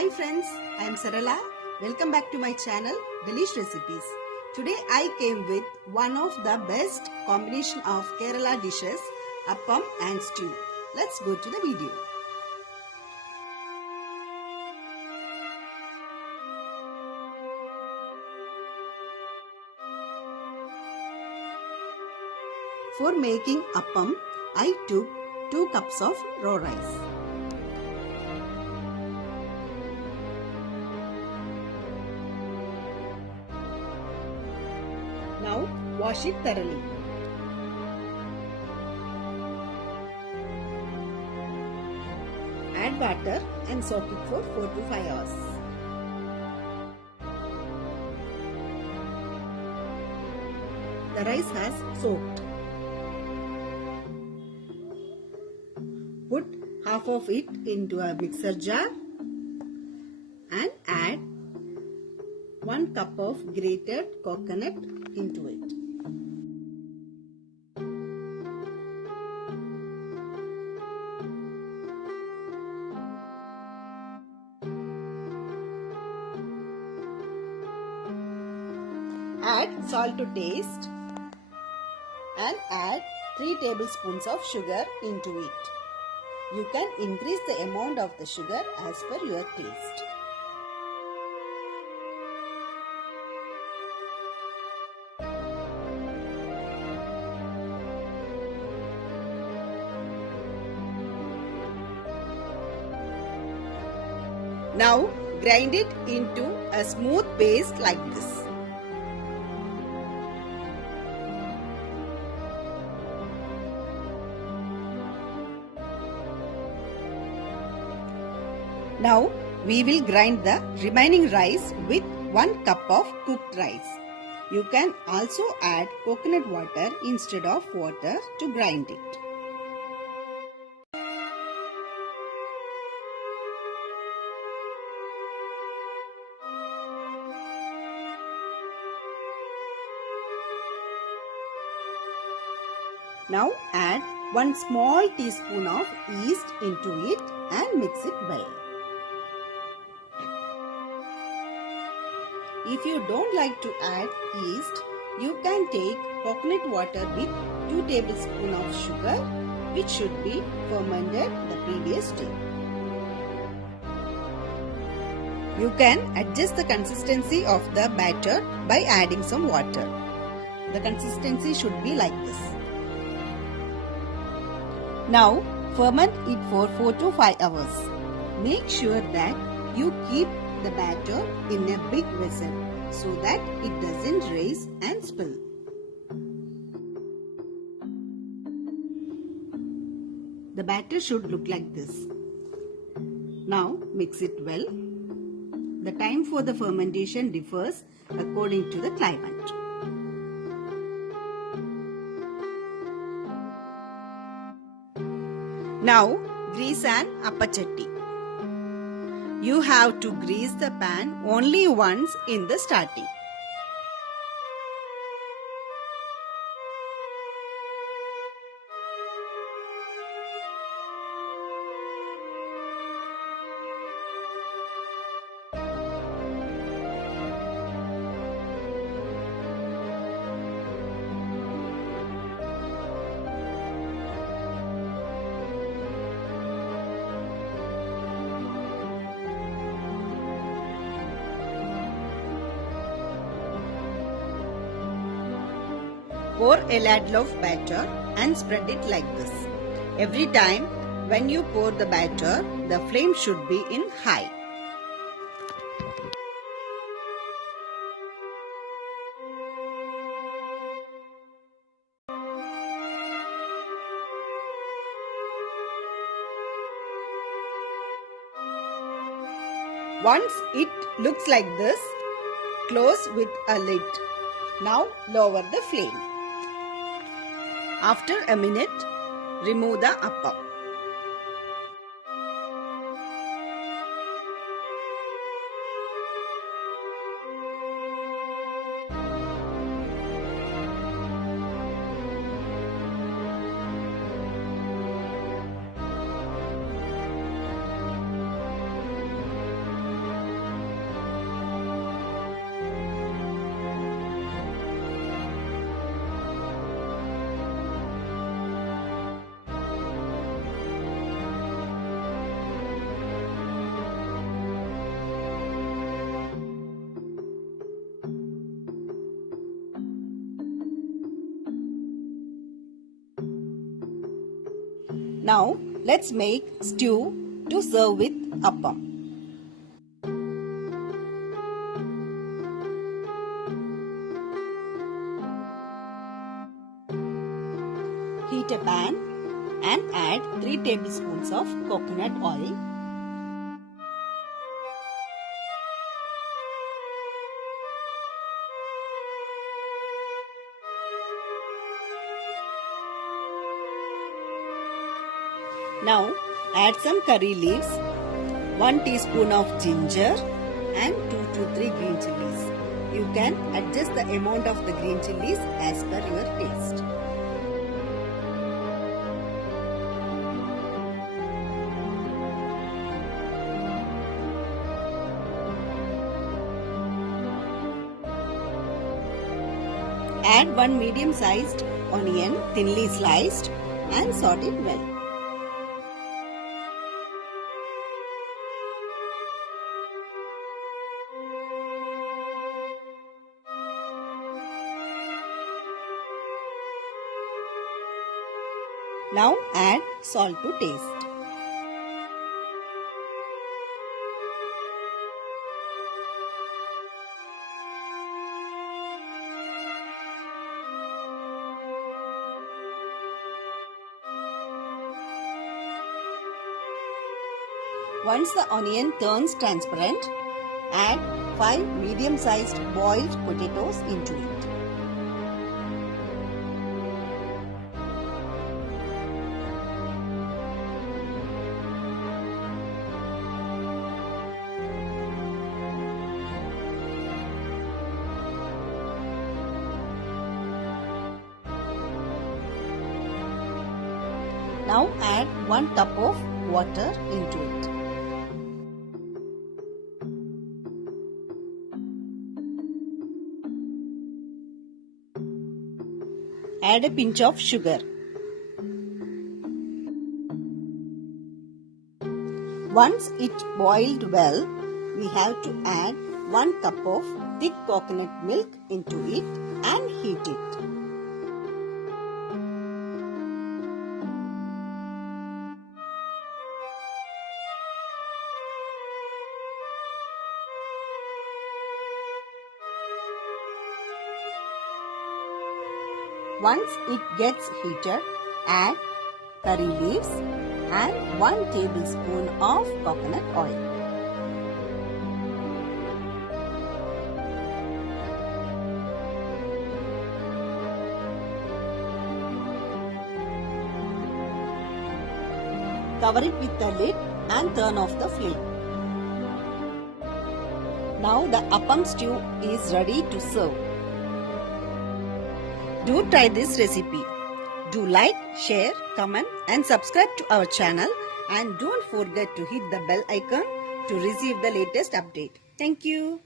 Hi friends, I am Sarala. Welcome back to my channel Delish Recipes. Today I came with one of the best combination of Kerala dishes, appam and stew. Let's go to the video. For making appam, I took 2 cups of raw rice. Now wash it thoroughly. Add water and soak it for 4 to 5 hours. The rice has soaked. Put half of it into a mixer jar and add 1 cup of grated coconut into it. Add salt to taste and add 3 tablespoons of sugar into it. You can increase the amount of the sugar as per your taste. Now grind it into a smooth paste like this. Now we will grind the remaining rice with 1 cup of cooked rice. You can also add coconut water instead of water to grind it. Now add 1 small teaspoon of yeast into it and mix it well. If you don't like to add yeast, you can take coconut water with 2 tablespoons of sugar, which should be fermented the previous day. You can adjust the consistency of the batter by adding some water. The consistency should be like this. Now ferment it for 4 to 5 hours. Make sure that you keep the batter in a big vessel so that it doesn't rise and spill. The batter should look like this. Now mix it well. The time for the fermentation differs according to the climate. Now grease an appachatti. You have to grease the pan only once in the starting. Pour a ladle of batter and spread it like this. Every time when you pour the batter, the flame should be in high. Once it looks like this, close with a lid. Now lower the flame. After a minute, remove the appam. Now let's make stew to serve with appam. Heat a pan and add 3 tablespoons of coconut oil. Now add some curry leaves, 1 teaspoon of ginger and 2 to 3 green chilies. You can adjust the amount of the green chilies as per your taste. Add 1 medium-sized onion thinly sliced and saute it well. Now add salt to taste. Once the onion turns transparent, add 5 medium-sized boiled potatoes into it. Now add 1 cup of water into it. Add a pinch of sugar. Once it boiled well, we have to add 1 cup of thick coconut milk into it and heat it. Once it gets heated, add curry leaves and 1 tablespoon of coconut oil. Cover it with the lid and turn off the flame. Now the appam stew is ready to serve. Do try this recipe. Do like, share, comment and subscribe to our channel, and don't forget to hit the bell icon to receive the latest update. Thank you.